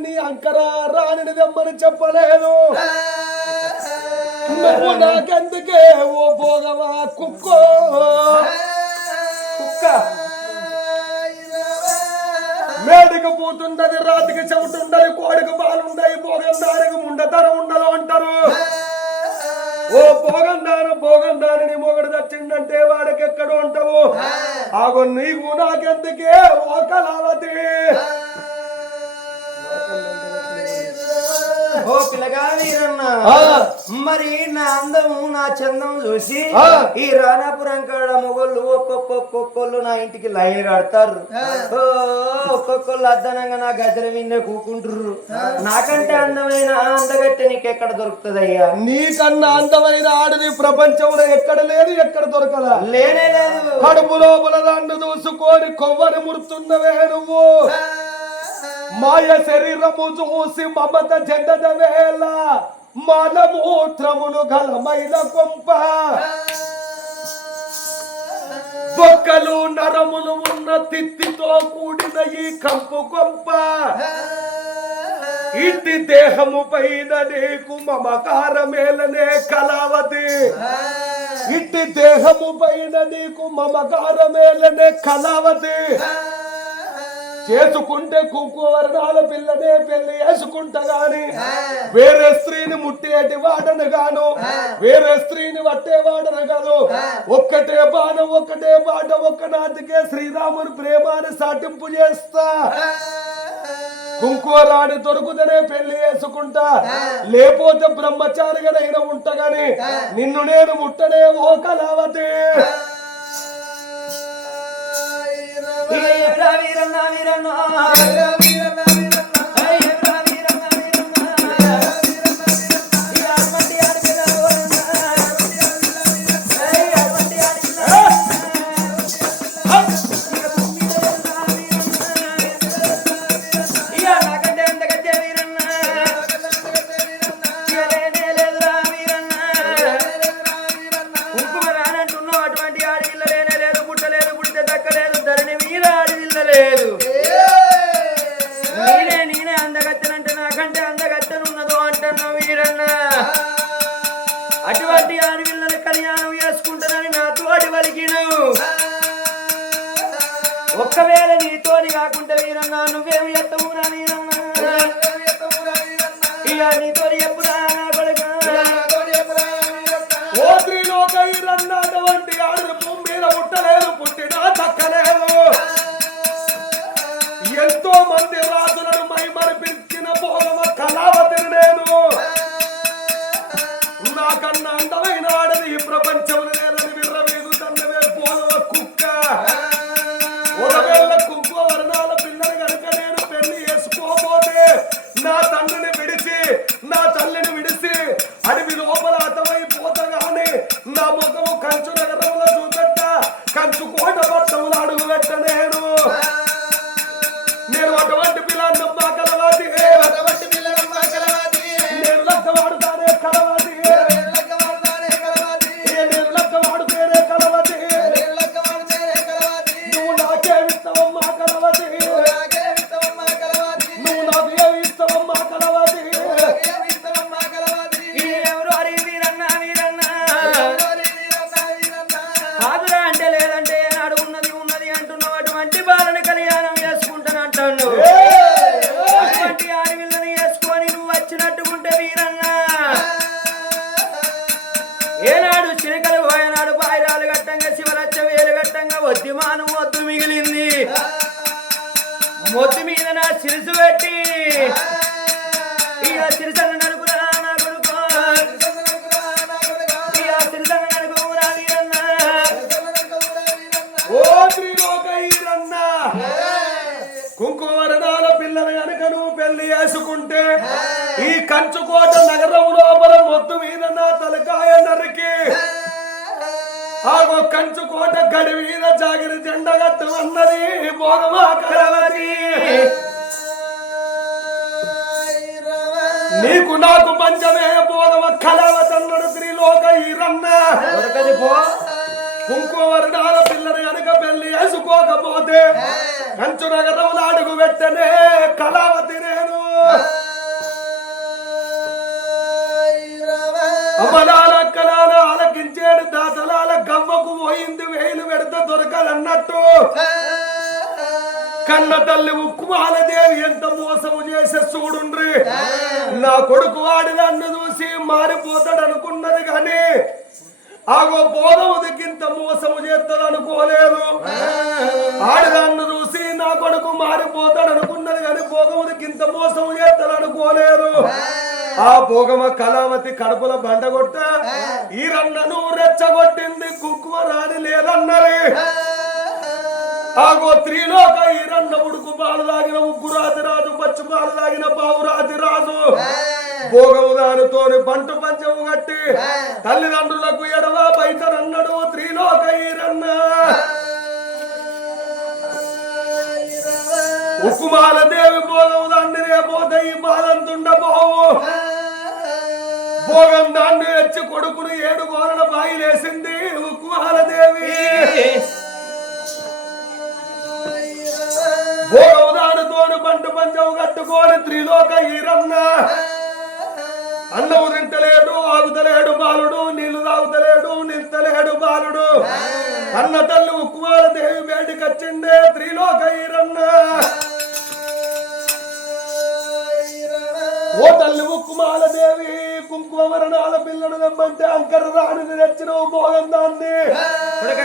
నీ అంకరా రాణిని చెప్పలేదు. నువ్వు నాకెందుకే ఓ భోగమా కుక్కో? కుక్క. మేడికి పోతుండది రాతికి చెవుతుండది కోడికి పాలుండయి భోగం దానికి ముండతరం ఉండదు అంటారు. ఓ భోగందాను భోగందాని మొగడు తెచ్చిండంటే వాడికి ఎక్కడు ఉంటావు ఆగో నీకు నాకెందుకే ఓ కళావతి? ఓ పిల్లగా వీరన్న ఆ. మరి నా అందము నా చందం చూసి. ఈ రాణాపురం కాడ మొగోళ్ళు ఒక్కొక్క ఒక్కొక్కళ్ళు నా ఇంటికి లైన్ కడతారు. ఓ, ఒక్కొక్కళ్ళు అద్దనంగా నా గజల విన్నే కూకుంటారు నాకంటే అందమైన అందగట్టె నీకు ఎక్కడ దొరుకుతుందయ్యా? నీకన్నా అందమైన ఆడది ప్రపంచంలో ఎక్కడ లేదు ఎక్కడ దొరకదా లేనే లేదు. కడుపు లోపల దండు దూసుకొని కొవ్వని మురుతున్నవే నువ్వు. మాయ శరీరము చూసి మమత చెడ్డద వేళ మలమూత్రములు గలమైన కొంప. బొక్కలు నరములు ఉన్న తిత్తితో కూడిన ఈ కంపు కొంప. ఇట్టి దేహము పైన నీకు మమకారమేలనే కళావతి. ఇట్టి దేహము పైన నీకు మమకారమేలనే కళావతి. చేసుకుంటే కుక్కు వర్ణాల పిల్లనే పెళ్ళి చేసుకుంటా గాని వేరే స్త్రీని ముట్టేటి వాడను గాను వేరే స్త్రీని పట్టే వాడను కాదు ఒక్కటే బాణం ఒక్కటే బాట ఒక్క నాటికే శ్రీరాముని ప్రేమాన్ని సాటింపు చేస్తా. కుంకువరాడి దొరుకుతనే పెళ్ళి చేసుకుంటా. లేకపోతే బ్రహ్మచారిగానైనా ఉంటగాని నిన్ను నేను ముట్టనే ఓ కళావతి. వీరన్న ఒక్కవేళ నీతోని కాకుండా వీరన్నా నువ్వేమి ఎత్తవు. అటువంటి పిల్లన్నమ్మ ఈ కంచుకోట నగరం లోపల మొత్తం మీద నా తలకాయ నరికి. ఆగో కంచుకోట గడి మీద జాగిరి జెండగట్టు అన్నది భోగమా కలవది నీకు నాకు పంచమే భోగమ కలవతన్నడు త్రిలోక ఈరన్న. కుంకుమవర్ణాల పిల్లని కనుక పెళ్ళి చేసుకోకపోతే కంచు నగరంలో అడుగు పెట్టనే కళావతి నేను. అమలాల కళాల ఆలకించేడు దాసలాల గవ్వకు పోయింది వేలు పెడత దొరకాలన్నట్టు కన్న తల్లి ఉక్కుమాలదేవి ఎంత మోసము చేసే చూడుండ్రి. నా కొడుకు వాడి నన్ను చూసి మారిపోతాడు అనుకున్నది కానీ ఆగో బోధముదికింత మోసము చేస్తాడు అనుకోలేదు. ఆడిదాన్ను చూసి నా కొడుకు మారిపోతాడు అనుకున్నది కానీ బోధముదికింత మోసము చేస్తాడు అనుకోలేదు. ఆ భోగమ కళావతి కడుపుల బండ కొట్ట ఈ రన్నను రెచ్చగొట్టింది కుంకుమ రాని లేదన్నది ఆగో త్రిలోక ఈరన్న ఉడుకు పాలు తాగిన ఉగ్గురాతి రాజు పచ్చి పాలు తాగిన బావురాతి రాజు భోగము దానితోని పంట పంచము కట్టి తల్లిదండ్రులకు ఎడవ బయటనన్నాడు త్రిలోక ఈరన్న ఉక్కుమాల దేవి భోగము రేపోతే ఈ బాధంతుండ పోవు భోగం దాన్ని వచ్చి కొడుకును ఏడు గోరణ బాయిలేసింది ఉక్కుమాల దేవి భోగవదానుతోను పంట పంచవు కట్టుకోని త్రిలోక ఈరన్న. అన్నము తింటలేడు ఆగుతలేడు బాలుడు నీళ్ళు తాగుతలేడు నిల్తలేడు బాలుడు. అన్న తల్లి ఉక్కుమాల దేవి వేడికచ్చిండే త్రిలోక ఈరన్న. మరణాల పిల్లడు దెబ్బంటే అంకర రాణిని తెచ్చిన భోగం దాన్ని.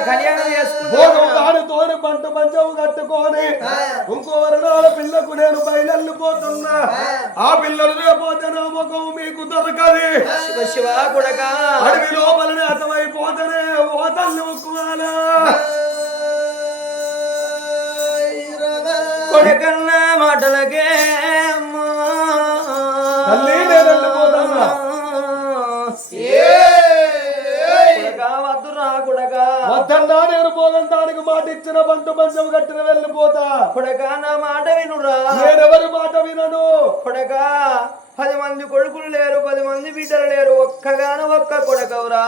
కళ్యాణం భోగం దానితోని పంట పంచము కట్టుకొని ఇంకో వరణాల పిల్లకు నేను బయలుపోతున్నా ఆ. పిల్లలు రేపోతే నా ముఖం మీకు దొరకది. శివ కొడక. అడవి లోపలనే అర్థమైపోతేనే ఓ తల్లి ఉక్కుమాల కొడకన్న మాటలకే ఇచ్చిన పంట పంచము కట్టిన వెళ్ళిపోతా. కొడక నా మాట వినురా. నేనెవరి మాట వినను? కొడక పది మంది కొడుకులు లేరు పది మంది బిడ్డలు లేరు ఒక్కగాను ఒక్క కొడకవురా.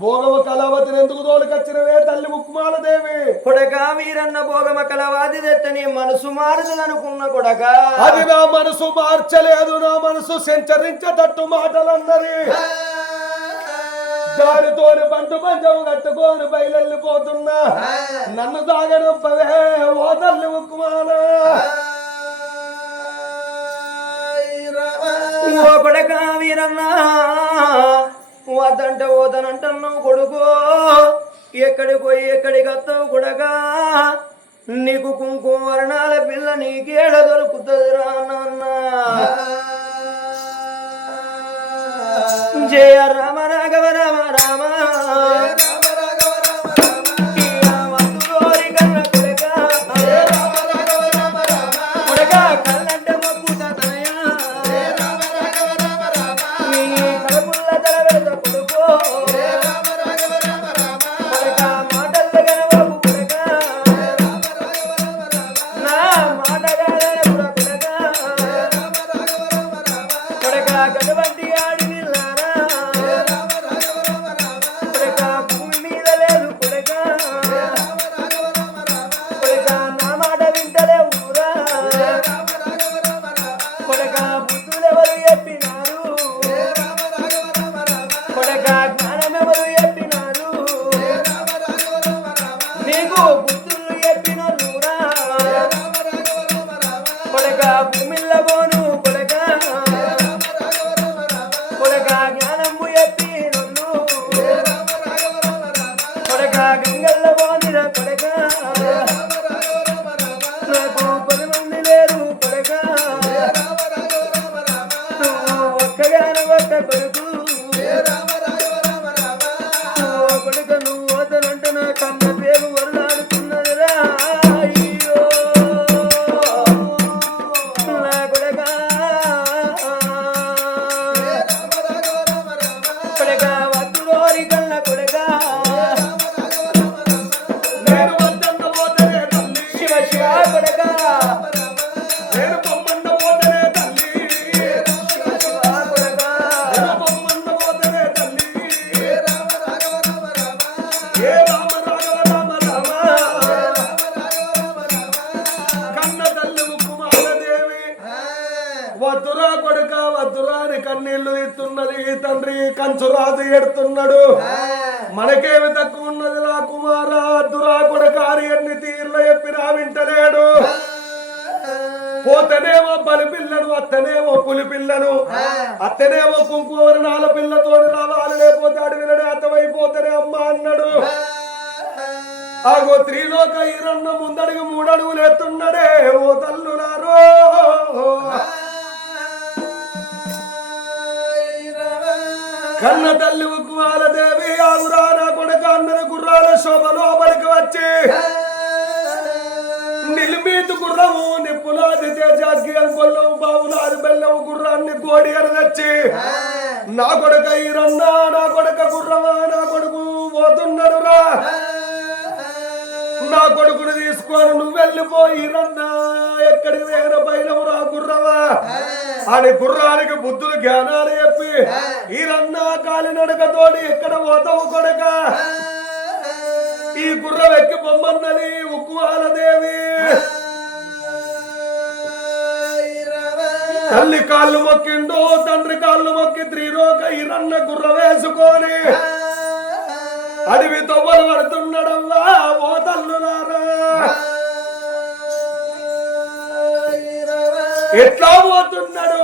భోగము కళావతిని ఎందుకు తోలుకొచ్చినవే తల్లి ఉక్కుమాల దేవి? కొడక వీరన్న భోగమ కలవాది తెత్తని మనసు మారుతుందనుకున్న కొడక. అది నా మనసు మార్చలేదు నా మనసు సంచరించేటట్టు మాటలన్నది దానితోని పంట పంచము కట్టుకొని బయలుపోతున్నా నన్ను సాగనంపవే ఓ తల్లి ఉక్కుమాల. ఓ కొడక వీరన్న వద్దంటే పోతానంటున్నావు కొడుకు. ఎక్కడికి పోయి ఎక్కడికి వస్తావు కొడక? నీకు కుంకుమ వర్ణాల పిల్ల నీకేడ దొరుకుతుందిరా నాన్న. జయ రామ రాఘవ రామ రామ. గంగల్ల పోనిర కొడగా వద్దురా కొడుక వద్దురా అని కన్నీళ్ళు ఇస్తున్నది తండ్రి కంచురాజు ఎడుతున్నాడు. మనకేమి తక్కువ ఉన్నది రా కుమార వద్దురా కొడుక అని ఎన్ని తీర్ల చెప్పినా వింటలేడు. పోతేనేమో బలి పిల్లను అత్తనేమో పులి పిల్లను అత్తనేమో కుంకుమరణాల పిల్లతో రావాలి లేకపోతే అడవిలని అత్తమైపోతేనే అమ్మ అన్నాడు. ఆగో త్రిలోక ఈరన్న ముందడుగు మూడడుగులు ఎత్తున్నడే ఓ తల్లులారో. కన్న తల్లి ఉక్కుమాల దేవి ఆగురాన కొడక అందరి గుర్రాల శోభ లోపలికి వచ్చి నిలిమీతు గుర్రము నిప్పులాది తేజాకి అంకొల్లం బావులాది బెల్లం గుర్రాన్ని కోడి అనదచ్చి నా కొడుక ఈరన్న నా కొడుక గుర్రమా నా కొడుకు పోతున్నాడు రా నా కొడుకుని తీసుకొని నువ్వు వెళ్ళిపోయి రన్నా. ఎక్కడికి వేగన బయలము రా గుర్రవా. అని గుర్రానికి బుద్ధులు జ్ఞానాలు చెప్పి ఈ రన్నా కాలి నడకతోటి ఎక్కడ పోతావు కొడక? ఈ గుర్రం ఎక్కి బొమ్మన్నది ఉక్కువాల దేవి తల్లి కాళ్ళు మొక్కిండు తండ్రి కాళ్ళు మొక్కి త్రిలోక ఇరన్న గుర్ర వేసుకొని అడవి తొవ్వలు పడుతున్నాడల్లా ఓ తల్లులారా. ఎట్లా పోతున్నాడు?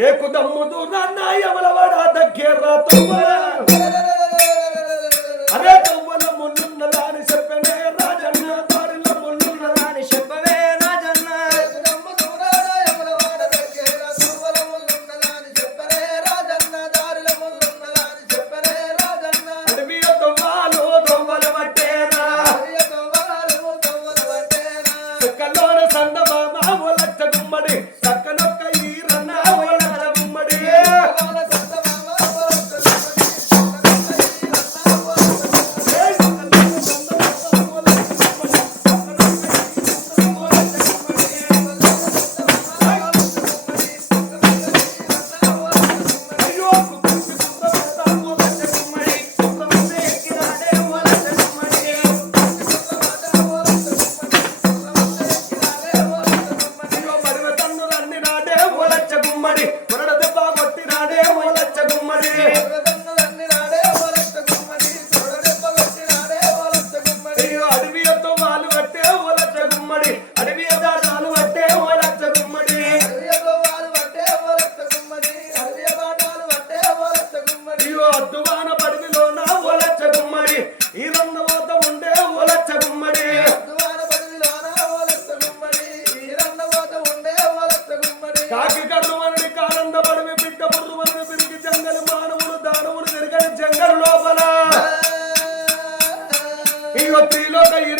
ఏ కుదమ్ము దూరాన్న ఎవలవాడ దగ్గర తొవ్వల అరే త్రిలోక ఈ